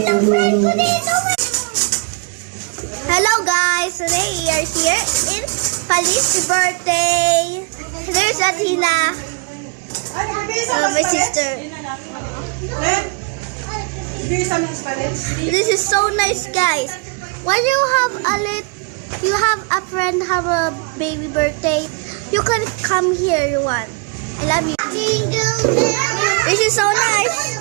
Hello guys, today we are here in Feli's birthday. There's Athena, my sister. This is so nice, guys. When you have a friend have a baby birthday, you can come here. You want? I love you. This is so nice.